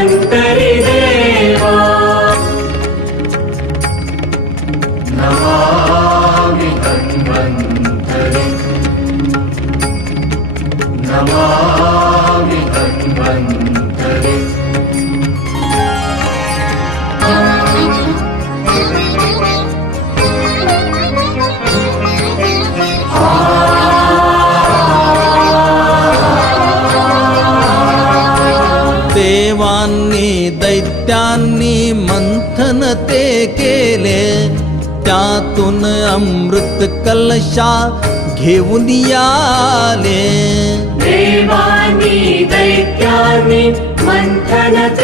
धन्वन्तरि देवा नमामि धन्वन्तरि नमामि धन्वन्तरि देवांनी दैत्यांनी मंथन ते केले, त्यातून अमृत कलशा घेऊन आले. देवांनी दैत्यांनी मंथन